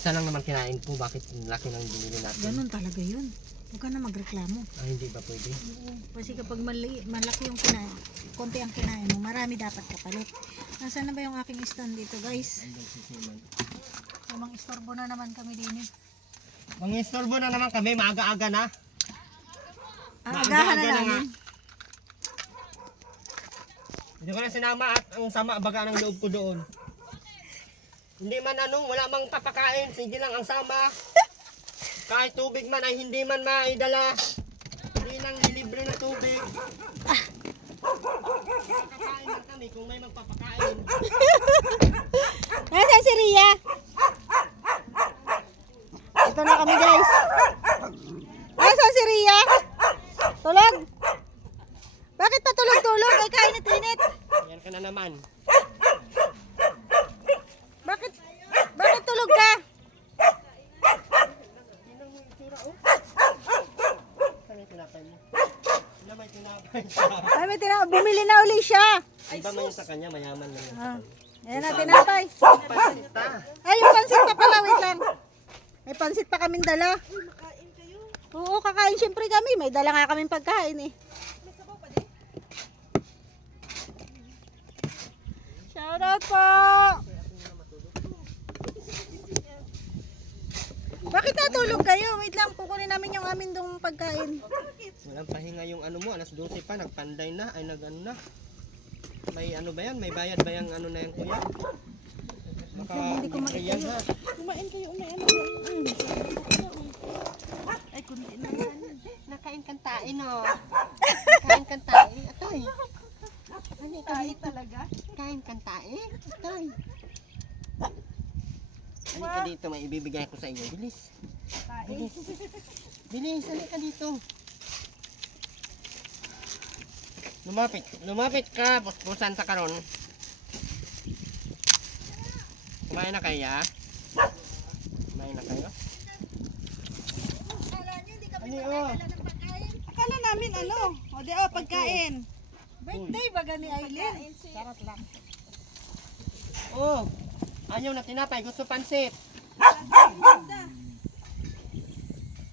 Isa lang naman kinain po, bakit laki ng binili natin? Ganun talaga yun. Huwag ka na magreklamo. Ah, hindi ba pwede? Oo. Kasi kapag malaki yung kinain, konti ang kinain mo, marami dapat kapalit. Nasaan na ba yung aking stand dito, guys? Andun si Simon. Namang istorbo na naman kami din eh. Mangistorbo na naman kami, maaga-aga na. Agahan na nga. namin. Hindi ko na sinama at ang sama baga ng loob ko doon. Hindi man wala mang papakain, sige lang ang sama. Kahit tubig man ay hindi man maidala. Hindi nang lilibre na tubig. Papakain lang kami kung may magpapakain. Nasaan si Ria? Ito na kami, guys. Nasaan si Ria? Tulog? Bakit pa tulog-tulog? Ay, kainit-init. Yan ka na naman. Bakit tulog ka? Saan yung tinapay mo? Wala may tinapay. Ay, may bumili na uli siya. Iba man yung sa kanya, mayaman man yung sa Ah, kanya. ayan na, tinapay. Pansita. Ay, yung pansit pa pala, wait lang. May pansit pa kaming dala. Makain kayo. Oo, kakain syempre kami. May dala nga kaming pagkain eh. May sabaw pa din. Shoutout po! Bakit natulog kayo? Wait lang, kukunin namin yung amin dong pagkain. Walang pahinga yung mo, alas 12 pa, nagpanday na, ay na. May ba yan? May bayad ba yung na yan kuya? Baka Hindi ko yan ha. Kumain kayo, may ano. Ay, kundi na yan. Nakain kang tae no. Kain kang tae. Atoy. Ano Tayo talaga. Kain kang tae. Atoy. Ano ka dito, may ibibigay ko sa inyo. Bilis. Bilis. Bilis, ano ka dito? Lumapit ka, puspusan sa karon. Kumain na kaya? Kumain na kayo? Akala namin pagkain. Birthday ba gani Aileen? Charot lang. Oh, ayaw na tinapay, gusto pansit.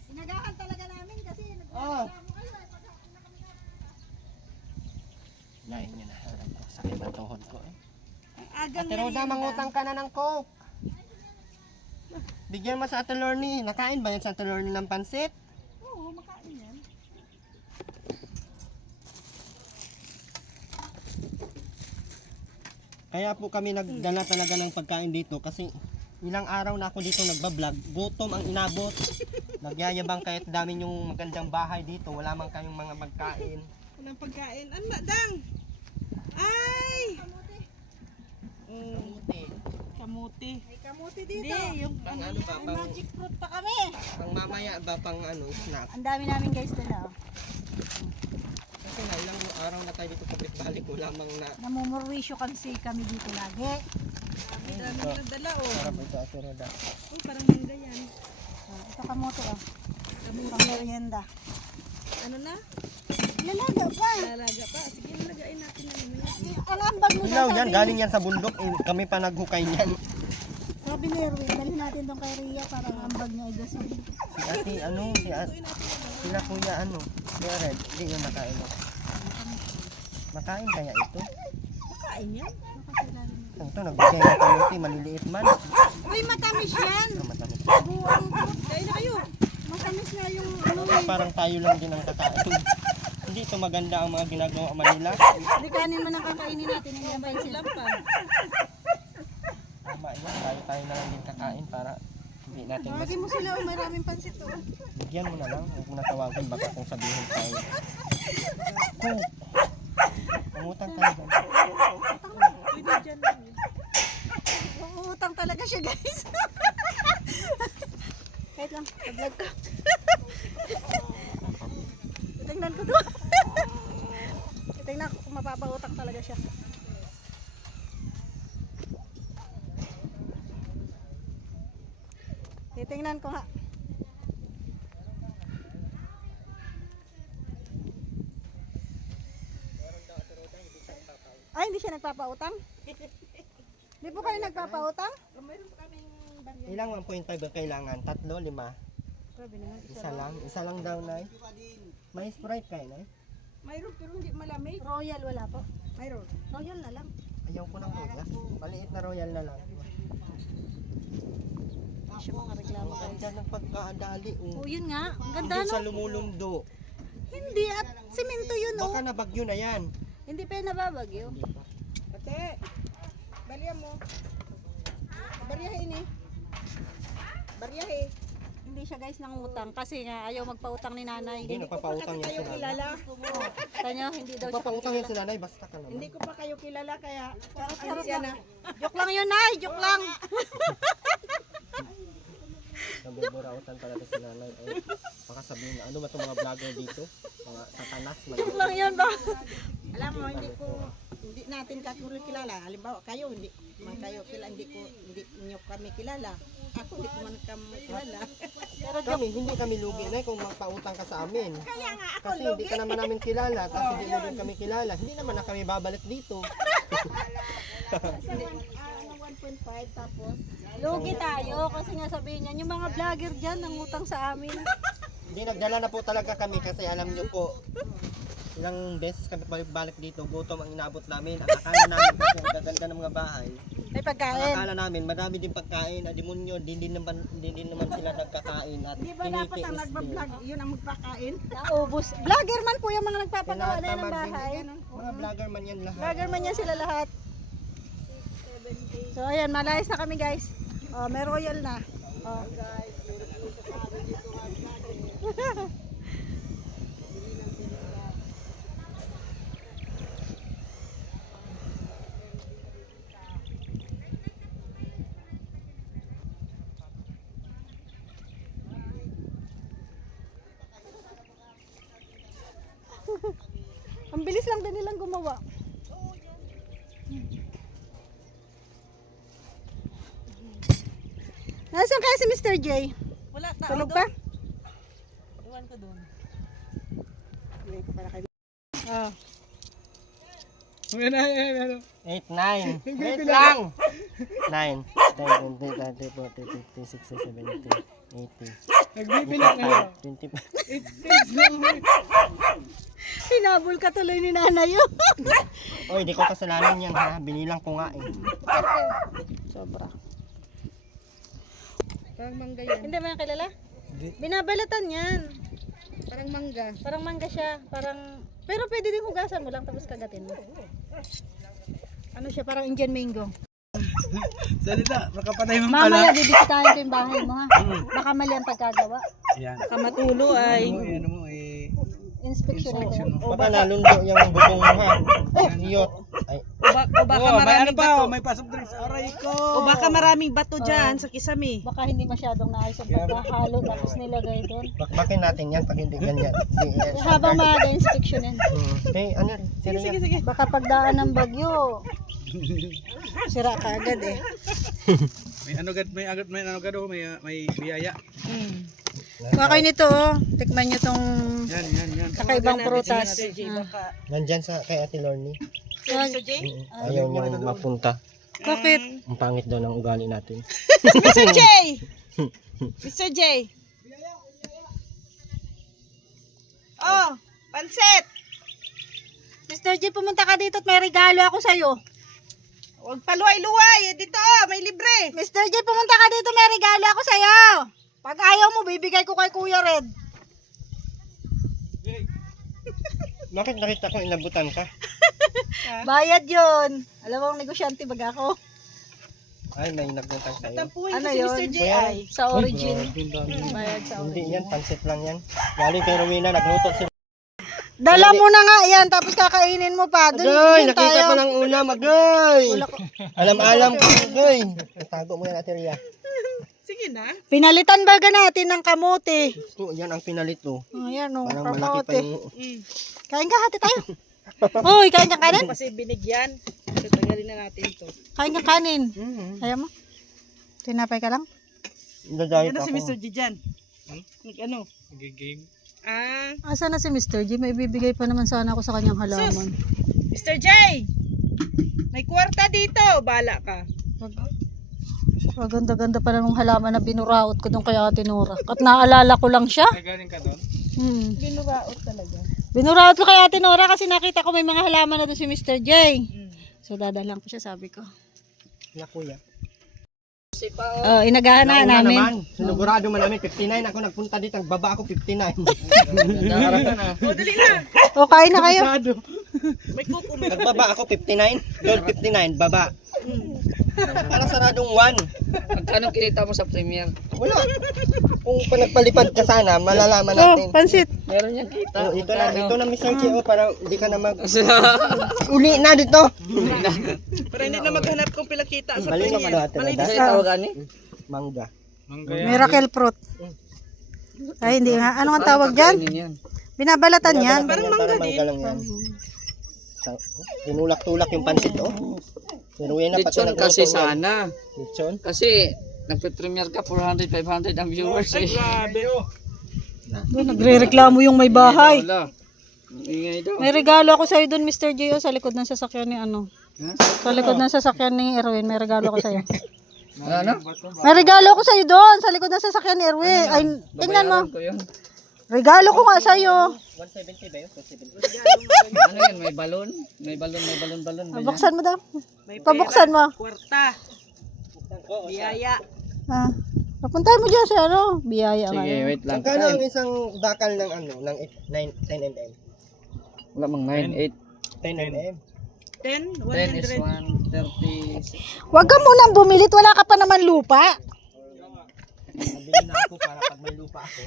Inagahan talaga namin kasi Oh. Lain niya na. Sakit ang tuhod ko eh. Agang Ate Roda, mangutang ka na ng coke. Bigyan mo sa Ate Lorny. Nakain ba yan sa Ate Lorny ng pansit? Oo, makain yan. Kaya po kami nagdala talaga ng pagkain dito kasi ilang araw na ako dito nagbablog. Gutom ang inabot. Nagyayabang kahit dami yung magandang bahay dito. Wala man kayong mga magkain. Walang pagkain. Ano ba, Dang? Ay! Kamuti. Kamuti. may kamuti Hindi, dito. yung Pang ano ba? May magic fruit pa kami. Pang mamaya ba? Pang snack? Ang dami namin guys dala. Oh. Kasi nga ilang araw na tayo dito kapit-balik. Wala mang na. Namumurwisyo kasi kami dito lagi. Dami na dala, oh. Sarap ito Ate Roda. Oh, parang mangga yan. Ito kamote oh. Kamuti. Pang merienda. Ano na? Lalaga pa. Lalaga pa. Sige, nalagain natin na naman. Ang ambag mo Ilaw daw yan, sabi. galing yan sa bundok. Eh, kami pa naghukay niyan. Sabi ni Erwin, dalhin natin tong kay Ria para ang ambag niya ay gasol. Si ate, sila kuya si Red, hindi niya makain. Makain kaya ito? Makain yan. Ito, nagbigay ng kamuti, maliliit man. Uy, matamis yan. Matamis. Buwang fruit. Kain na kayo. Matamis na yung Parang tayo lang din ang kakain. Hindi ito maganda ang mga ginagawa Manila. Hindi kanin man ang kakainin natin. Hindi ang pansin. Lang pa. Tama yun, tayo na lang din kakain para hindi natin mas... Tawagin mo sila, oh, maraming pansit to. Bigyan mo na lang, huwag mo na tawagin, baka kung sabihin tayo. Cook! Pangutang tayo dyan. Pwede dyan lang. Uutang talaga siya guys. Kahit lang, nag-vlog ka. Tingnan ko to. Tingnan ko kung mapapautang talaga siya. Titingnan ko nga. Ay, hindi siya nagpapautang? Di po kayo nagpapautang? Mayroon pa kaming barya Ilang 1.5 ang kailangan? 3, 5? Grabe naman. Isa lang daw, Nay. May Sprite kayo, Nay? Mayroon pero hindi malamig. Royal wala po. Mayroon. Royal na lang. Ayaw ko ng Royal. Maliit na Royal na lang. Hindi siya makareklamo guys. Ganda ng pagkaadali. Oh, yun nga. Ang ganda Hindi no? sa lumulundo. Hindi at simento yun oh. Baka nabagyo na yan. Hindi pa yung nababagyo. Ate, barya mo. Baryahin eh. Baryahin. Hindi siya guys nangutang kasi nga ayaw magpautang ni nanay. Hindi, nagpapautang yan si nanay. Kilala. Kanya hindi daw siya. Nagpapautang yan si nanay, basta ka naman. Hindi ko pa kayo kilala kaya Charot siya lang. na. Joke lang yun ay, joke lang. Nabuburautan pala ito si nanay. Ay, baka sabihin na, ano ba itong mga vlogger dito? Mga satanas. Joke lang yun ba? Alam mo, hindi natin kakulo kilala. Halimbawa, kayo hindi man kayo kilala, hindi niyo kami kilala. Ako hindi ko man kami kilala. Pero joke. Kami, hindi kami lugi na kung magpautang ka sa amin. Kaya nga ako Kasi hindi ka naman namin kilala, tapos hindi mo din kami kilala. Hindi naman na kami babalik dito. Sa 1.5 tapos Lugi tayo kasi nga sabihin niyan yung mga vlogger diyan nangutang sa amin. Hindi, nagdala na po talaga kami kasi alam nyo po, ilang beses kami balik dito, gutom ang inabot namin. Ang akala namin kasi ang gaganda ng mga bahay. May Ang pagkain. akala namin, marami din pagkain, demonyo, hindi din naman sila nagkakain at di ba dapat ang tinitiis din. nagbablog yun ang magpakain? Naubos. Vlogger man po yung mga nagpapagawa na yan ng Tinatamad din. bahay. Mga vlogger man yan lahat. Vlogger man yan sila lahat. So ayan, malayas na kami guys. Oh, may royal na. Oh. Ang bilis lang din nilang gumawa. Nasaan kaya si Mr. J? Wala Tulog pa? Iwan ko doon. Hindi ko pala kayo. Ah. 8, 9. Wait lang! 9, 10, 20, 30, 40, 50, 60, 70, 80. Nagbibilang na 25. Hinabol ka tuloy ni nanay yun. Oy, di ko kasalanan yan ha. Binilang ko nga eh. Sobra. Parang mangga yan. Hindi mo yan kilala? Binabalatan yan. Parang mangga. Parang mangga siya. Parang... Pero pwede din hugasan mo lang tapos kagatin mo. Ano siya? Parang Indian mango. Salita, makapatay mo Mamaya pala. bibisitahin ko yung bahay mo ha. Baka mali ang pagkagawa. Yan. Baka matulo ay. Ano mo eh. Inspection natin. Baka nalundo yung bubong mo ha. Iyot. Ay, O baka Oh, may ano maraming pa, bato. may pasok drinks. Aray ko. O baka maraming bato dyan sa kisame. Baka hindi masyadong naayos ang pagkahalo tapos nilagay doon. bakbakin natin yan pag hindi ganyan. Hindi yan. Habang maaga-inspection yan. Okay, ano rin? Sino yan? Sige. Baka pagdaan ng bagyo. Sira ka agad eh. May ano gad, may ano gad, oh, may biyaya. Baka nito oh. Tikman nyo tong Yan. kakaibang prutas. Baka. Nandyan sa kay Ate Lorny. Mr. J? Ayaw niyang mapunta. Bakit? Ang pangit daw ng ugali natin. Mr. J! Mr. J! Oh, pansit! Mr. J, pumunta ka dito at may regalo ako sa'yo. Huwag paluway-luway. Dito, may libre. Mr. J, pumunta ka dito, may regalo ako sa'yo. Pag ayaw mo, bibigay ko kay Kuya Red. Bakit nakita ko inabutan ka? Bayad yon. Alam mo, ang negosyante baga ako. Ay, may nagbutang sa'yo. Tampuhin Ano ko si yun? Mr. J Kuya, ay. Sa origin. Hindi Bayad sa origin. yan, pansit lang yan. Galing kay Rowena, nagluto si Dala mo na nga yan, tapos kakainin mo pa. Doon Agoy, din nakita tayo. pa ng ulam, agoy! Wala ko. Alam-alam ko, agoy! Tago mo yan, Ate Ria. Sige na. Pinalitan baga natin ng kamote. Gusto, yan ang pinalit oh. Ayan o, Parang malaki pa kamote. yung... Kain ka, hati tayo. Uy, kain ka kanin? Kasi binigyan. So, tagalin na natin ito. Kain ka kanin. Mm-hmm. Ayaw mo? Tinapay ka lang? Dadayit Ano si ako. Mr. J dyan? Ano? Game. Ah, Asa na si Mr. J? May bibigay pa naman sana ako sa kanyang halaman. Mr. J! May kwarta dito. Bala ka. Wag. Maganda-ganda pa nung halaman na binuraot ko doon kay Ate Nora. At naalala ko lang siya. Galing ka doon? Binuraot talaga. Binuraot ko kay Ate Nora kasi nakita ko may mga halaman na doon si Mr. J. So dadalang ko siya, sabi ko. Na kuya. Oh, inagahan na Nauna namin. naman, sinugurado man namin 59 ako nagpunta dito, ang baba ako 59. O, kain na kayo. Nagbaba ako 59, doon 59, baba. Parang saradong 1. Magkano kinita mo sa premier? Wala. Kung pa nagpalipad ka sana, malalaman Oh, natin. pansit. Meron niyang kita. Oh, ito na Mr. Chi, oh, para hindi ka na mag... Uli na dito. Para hindi na maghanap kung pilakita sa Malinis na natin. Kasi tawagan ni? Mangga. Mangga yan. Miracle fruit. Ay, hindi nga. Ano ang tawag dyan? Yan. Binabalatan yan. Parang mangga lang yan. Tinulak-tulak yung pansit, oh. Pero yan na, pati Lechon kasi nagluto yan. sana. Lechon? Kasi nagpe-premier ka 400, 500 ang viewers eh. Nagre-reklamo yung may bahay. Wala. Ingay daw. May regalo ako sa'yo doon, Mr. J. Sa likod ng sasakyan ni ano. Ha? Sa likod ng sasakyan ni Erwin. May regalo ako sa'yo. Ano? May regalo ako sa'yo doon. Sa likod ng sasakyan ni Erwin. Ay, tingnan mo. Babayaran ko yun. Regalo ko nga sa'yo. 170 ba yun? 170. Ano yan? May balon? May balon. Buksan mo daw. Pabuksan mo. kwarta. Biyaya. Ah. Papuntahin mo dyan sa ano. Biyaya nga. Sige, yun. wait lang. Magkano ang isang bakal ng ano, ng 10 mm? Wala mang 9, 10 mm. 10, 8. 10 is 100. 130. Huwag ka munang bumilit. Wala ka pa naman lupa. Nabili na ako para pag may lupa ako.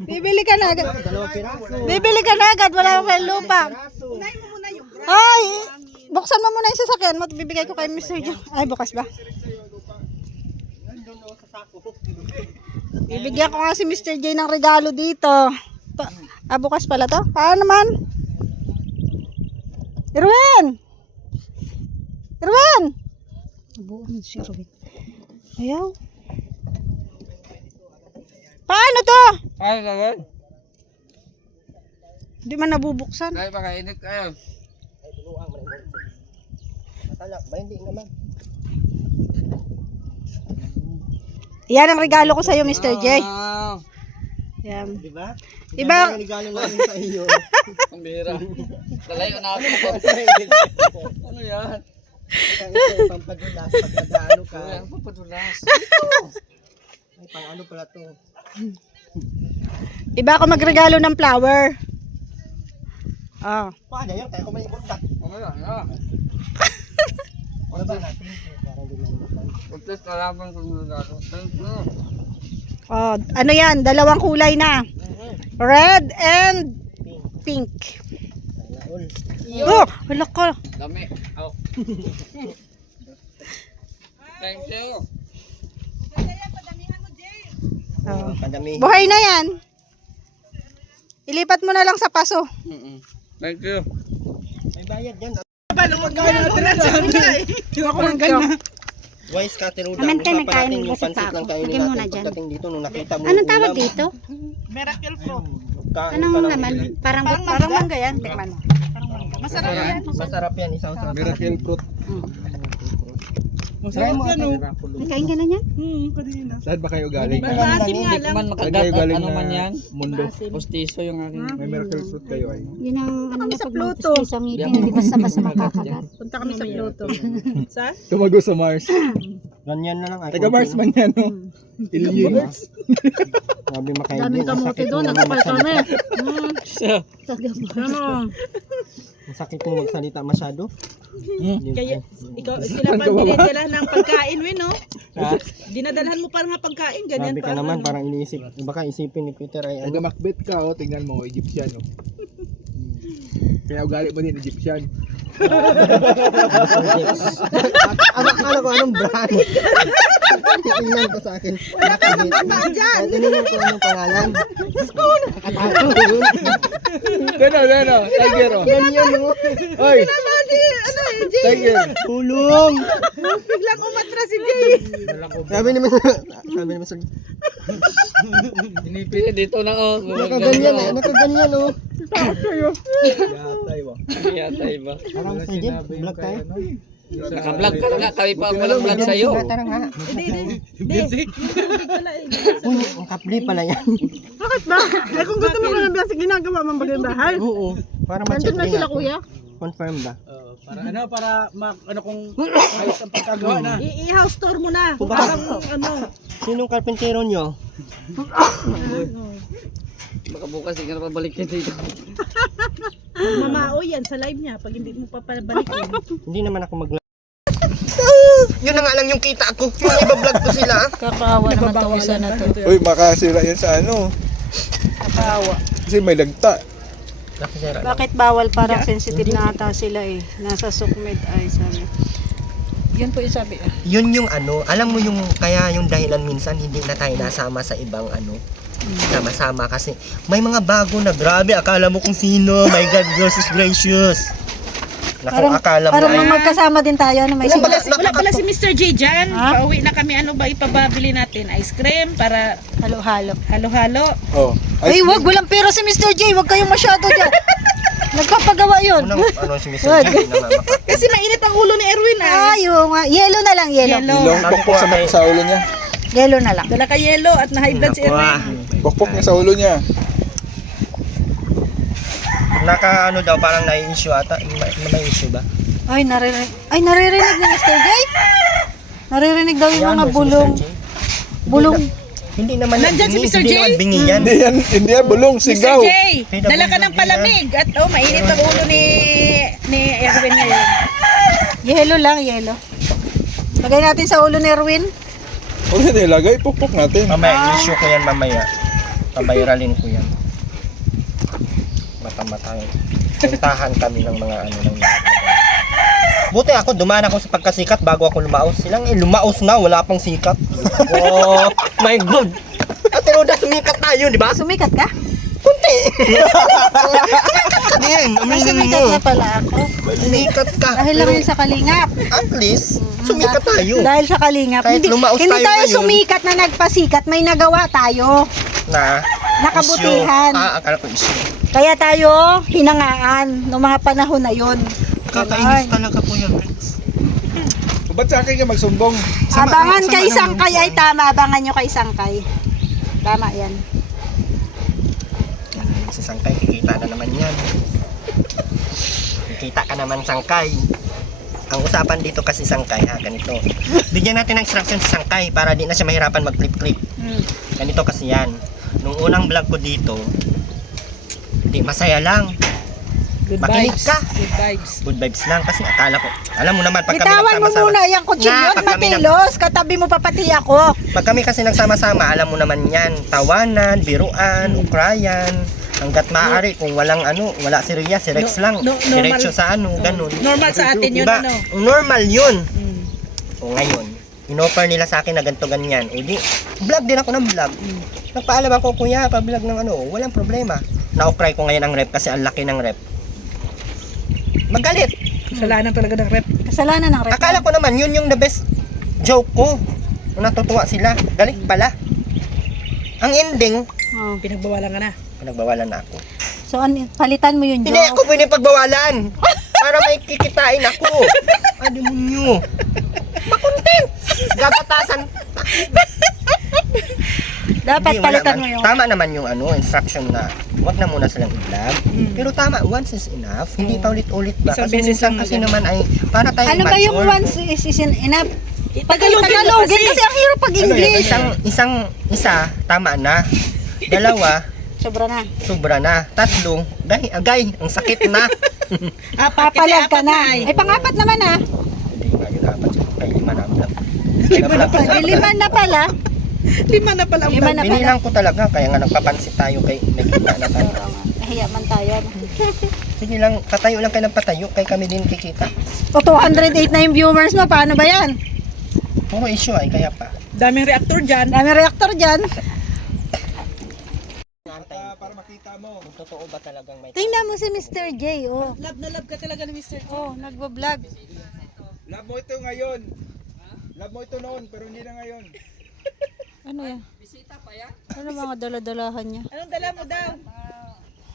Bibili ka na agad. Dalawang piraso. Bibili ka na agad. Wala ka pa lupa. Ay, buksan mo muna yung sasakyan mo. Bibigay ko kay Mr. J. Ay, bukas ba? Bibigyan ko nga si Mr. J ng regalo dito. Bukas pala to? Paano naman? Erwin! Erwin! Nabuo si Erwin. Ayaw. Paano to? Ay, gagawin. Hindi man nabubuksan. Ay, pakainit kayo. Ay, tuluang mo na yung matalak ba? Hindi naman. Yan ang regalo ko sa'yo, Mr. J. Ah, Yan. Di ba? Diba? Ang regalo namin sa iyo. ang bira. Lalayo na ako. Ano yan? Ang pampadulas, pag nag-ano ka. Ano yan? Papadulas. Ay, pang ano pala to. Iba ako magregalo ng flower. Ah. Paano yun? Kaya ko may ipunta. Ano yan? Ano? Ano ba natin? Parang di naman. Pagkas kalaban ko ng regalo. Thank you. Oh, ano yan? Dalawang kulay na. Red and pink. Oh, wala ka. Dami. Oh. Thank you. Oh. Pandami. Buhay na yan. Ilipat mo na lang sa paso. Thank you. May bayad yan. Wise ka, Teruda. Aman ka, Usapan nagkain natin mo yung ba sa pansit pako? lang kainin Lagyan mo natin. na dyan. Pagdating dito, nung nakita mo Anong yung tawag ulam, dito? Miracle fruit. kain Anong ka lang. naman? Parang Parang mangga yan. Tikman mo. Masarap yan. Masarap yan, isang sarap. Miracle fruit. Masarap yan, oh. nagkain ka na niyan? Saan ba kayo galing? Maasim nga lang. Man Saan makagat kayo at galing ano man na yan. mundo? Postiso yung aking. May miracle fruit kayo ay. Yun ang ano Kami na sa pag Pluto. mag-stay sa ngipin, hindi basta-basta makakagat. Punta kami sa Pluto. Sa? Tumago sa Mars. Ganyan na lang. ay, Taga Mars man yan, no? Alien. Sabi makain Daming din. Ang kamote sakit doon. mo Natupay kami. Taga Ano? Ang sakit mo magsalita masyado. Kaya, ikaw, sila pa dinadala ng pagkain, Win, no? Dinadalhan mo pa nga pagkain, ganyan Sabi pa. ka naman, parang iniisip. Baka isipin ni Peter ay Taga ano. Macbeth ka, oh. Tingnan mo, Egyptian, no? Kaya ugali mo din, Egyptian. Ano ko anong brand? Tingnan ko sa akin. Nakabit. Tingnan ko anong pangalan. Gano, tiger, oh. Ganyan mo. Oy! Tiger! Tulong! Biglang umatras si Jay. Sabi ni Mr. Pinipili dito na oh. Nakaganyan eh. Nakaganyan oh. Yatay, wa. Yata iba. Parang sa Jim, vlog tayo. Naka-vlog ka na nga, kami pa walang vlog sa'yo. Tara nga. Uy, ang kapli pala yan. Bakit ba? Eh kung gusto mo lang kasi ginagawa mong bagay bahay. Oo. Para Nandun na ma-check sila din kuya. confirm ba? Para kung ayos ang pagkagawa na. I-house tour mo na. Diba? Sinong karpentero nyo? Baka bukas hindi ka na pabalik dito. Mamao yan sa live niya pag hindi mo papabalikin. Hindi naman ako mag Yun na nga lang yung kita ko. Yung iba-vlog ko sila. Kakaawa naman to isa na to. Uy, makasira yan sa ano. Kakaawa. Kasi may lagta. Nakasira. Bakit bawal? Parang sensitive na ata sila eh. Nasa sukmed ay sabi. Yun po yung sabi ah. Yun yung ano, alam mo yung kaya yung dahilan minsan hindi na tayo nasama sa ibang ano. Sama-sama kasi may mga bago na grabe akala mo kung sino. My God, God is gracious. Naku, akala mo Parang ay magkasama din tayo na may Wala Wala pala si Mr. J dyan. Ha? Pauwi na kami. Ano ba ipababili natin? Ice cream para halo-halo. halo-halo. Oh. Ay, wag, walang pera si Mr. J. Wag kayong masyado dyan. Nagpapagawa yun. unang ano si Mr. J na nga maka. Kasi mainit ang ulo ni Erwin ah. Ay, oo nga. Yellow na lang, yellow. Yellow. Ilong pokpok sa ulo niya. Yellow na lang. Dala ka yellow at na-high blood si Naku, Erwin. Pokpok niya sa ulo niya. Naka ano daw parang nai-issue ata. May issue ba? Ay, naririnig ni Mr. J. Naririnig daw yung Yan, mga si Mr. bulong. J. Bulong. Hindi naman Nandyan si bingi, Mr. hindi J? naman bingi yan. Hindi yan, bulong, sigaw. Mr. J, dala ka ng palamig at mainit ang ulo ni Erwin ngayon. Yellow lang, yellow. Lagay natin sa ulo ni Erwin. Huwag na nilagay, pokpok natin. Mamaya, issue ko yan mamaya. Pabayaralin ko yan. Matamatay. Puntahan kami ng mga ano ng Buti ako, dumaan ako sa pagkasikat bago ako lumaos. Silang lumaos na, wala pang sikat. Oh, my God. Ate Roda, sumikat tayo, di ba? Sumikat ka? Kunti. Sumikat ka din. Aminin Sumikat mo. na pala ako. Sumikat ka. Dahil lang yun sa kalingap. At least, sumikat tayo. Dahil sa kalingap. Kahit lumaos hindi tayo tayo ngayon. sumikat na nagpasikat. May nagawa tayo. Na, Nakabutihan. issue. Akala ko issue. Kaya tayo hinangaan noong mga panahon na yun. Kakainis talaga po yan, Prince. Ba't sa akin ka magsumbong? Abangan sama kay naman Sangkay yung ay tama. Abangan nyo kay Sangkay. Tama yan. Si Sangkay, kikita na naman yan. Kikita ka naman, Sangkay. Ang usapan dito kasi Sangkay, ha, ganito. Bigyan natin ng instruction si Sangkay para di na siya mahirapan mag-clip-clip. Ganito kasi yan. Nung unang vlog ko dito, hindi masaya lang. Good Makinig vibes. ka. Good vibes. Good vibes lang kasi akala ko, alam mo naman, pag kami Bitawan mo nagsama-sama, muna yung kutsilyo Nga, at pag kami matilos. Katabi mo pa pati ako. pag kami kasi nagsama-sama, alam mo naman yan, tawanan, biruan, ukrayan, hanggat maaari, kung walang ano, wala si Rhea, si Rex lang, normal. diretso sa ano, ganun. Normal sa atin yun, Diba? ano? Normal yun. O ngayon, inoffer nila sa akin na ganito ganyan. O di, vlog din ako ng vlog. Nagpaalam ako, kuya, pa-vlog ng ano, walang problema. Na-okray ko ngayon ang rep kasi ang laki ng rep. Magalit. Kasalanan talaga ng rep. Kasalanan ng rep. Akala ko naman, yun yung the best joke ko. Natutuwa sila. Galit pala. Ang ending, Oh. Pinagbawalan ka na. pinagbawalan na ako. So, palitan mo yung Hindi joke. ako pwede pagbawalan. Para may kikitain ako. Ay, demonyo. Makontent. Gagatasan. Dapat Hindi, wala palitan man. mo yung... Tama naman yung ano, instruction na wag na muna silang i-vlog. Pero tama, once is enough. Hindi pa ulit-ulit ba? Isang Kasi beses minsan lang kasi agad. naman ay para tayo Ano ba yung mature. once is enough? Tagalogin mo Tagalogin kasi. kasi ang hirap pag English. Isa, tama na. Dalawa, Sobra na. sobra na. Tatlo, agay, ang sakit na. Papalag ka na. Ay, pang-apat naman ah. Hindi ba yun dapat kay lima na vlog. Ay, lima na pala. Lima na pala ang Lima na pala. Binilang ko talaga, kaya nga nagpapansit tayo kay nakita na tayo. Nahiya man tayo. Sige lang, patayo lang kayo ng patayo, kay kami din kikita. O, 208 na yung viewers mo. Paano ba yan? Puro issue ay, kaya pa. Daming reactor dyan. Dami reactor dyan. Para makita mo. Kung totoo ba talagang may... Tingnan mo si Mr. J, oh. Love na love ka talaga ni Mr. J. Oh, nagbablog. Love mo ito ngayon. Love mo ito noon, pero hindi na ngayon. Ano yan? Ano mga dala-dalahan niya? Anong dala mo daw?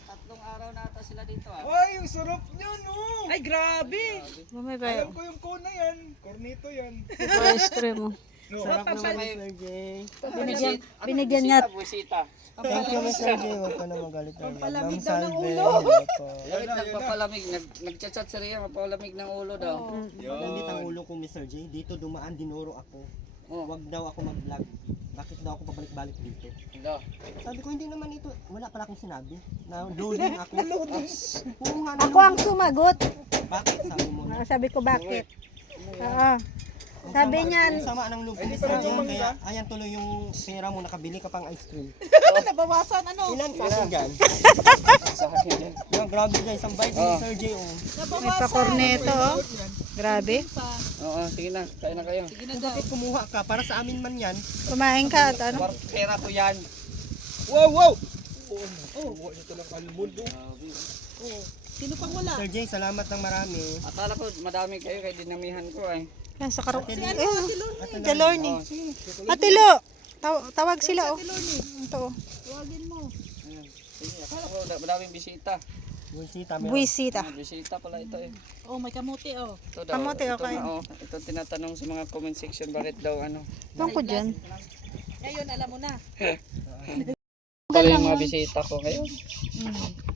Tatlong araw na ata sila pala dito ah. Ay, yung sarap niya, no! Ay, grabe. Mamay Alam ba? ko yung cone na yan. Cornito yan. Pastry mo. No. Sarap naman, Mr. J. Binigyan niya. Buwisita. Thank you, Mr. J. Huwag ka na magalit ulit. Pampalamig Ma'am daw ng Salve, ulo. hello po. Bakit nagpapalamig? Nagchat-chat si Rhea, mapalamig ng ulo daw. Nandito ang ulo ko, Mr. J. Dito dumaan, dinuro ako. Oh, Huwag daw ako mag-vlog. Bakit daw ako pabalik-balik dito? hindi. Sabi ko, hindi naman ito. Wala pala akong sinabi. Na loading ako. Oo nga, Ako ang sumagot. Bakit? Sabi mo na. Sabi ko bakit. Oo. Sabi niyan. Ang sama ng loob ko, Mr. J. Kaya ayan tuloy yung pera mo. Nakabili ka pang ice cream. Nabawasan, ano? Ilan sa akin dyan? Sa akin yan. Yung grabe dyan, isang bite ni Mr. J. Oh. May pa-corneto, oh. Grabe. Oo, sige na. Kain na kayo. Bakit kumuha ka? Para sa amin man yan. Kumain ka at ano? Pera ko yan. Wow, wow! Oh, ito lang almond, oh. Sino pang wala? Sir J, salamat ng marami. Akala ko madami kayo kaya dinamihan ko eh. Yan sa karo. Ate Eh, Ate Ate Lorne. Oh, sige. Ate Lo. Tawag sila, oh. Ito, oh. Tawagin mo. Ayan. Sige, akala ko madaming bisita. Buisita, meron. Buwisita. Bisita pala ito eh. Oh, may kamuti, oh. Ito daw. Kamote, ito okay. nga, oh. Ito tinatanong sa mga comment section bakit daw ano. Doon ko dyan. Ngayon, alam mo na. Pala yung mga bisita ko ngayon.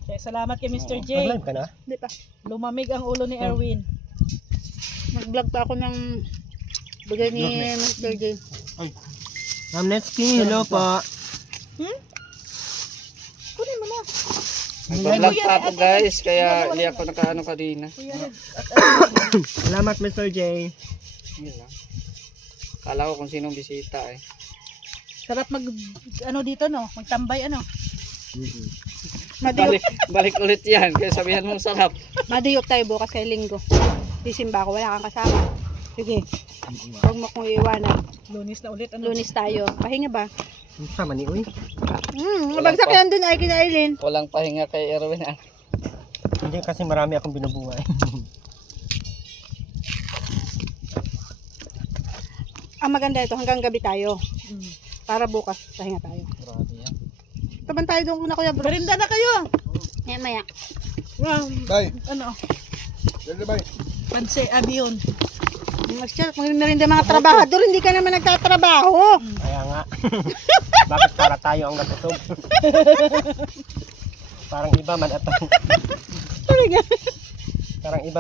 Kaya salamat kay Mr. J. Mag-live ka na? Di pa. Lumamig ang ulo ni Erwin. Nag-vlog pa ako ng bigay ni Mr. J. Ma'am Netsky, hello po. Kunin mo na. Nag-vlog pa ako guys, kaya hindi ako nakaano kanina. Salamat, Mr. J. Yun lang. Kala ko kung sinong bisita eh. Sarap mag, ano dito, no? Magtambay, ano? Madiyok, Balik ulit yan, kaya sabihan mong sarap. madiyok tayo bukas kay Linggo. Sisimba ako, wala kang kasama. Sige. Huwag mo kong iiwanan. Lunis na ulit, ano? Lunis tayo. Pahinga ba? Sama ni Uy. Bagsak yan dun ay kina Aileen. Walang pahinga kay Erwin ah. Hindi kasi marami akong binubuhay. Ang maganda ito, hanggang gabi tayo. Para bukas, pahinga tayo. Grabe yan. Taban tayo doon kuna Kuya Bro. Merinda na kayo. Maya. Wow. Tay, Ano? yan na ba? Panse, abiyon. Magmerinda mga trabahador, hindi ka naman nagtatrabaho. Kaya nga. Bakit para tayo ang natutog? Parang iba man atong. Parang iba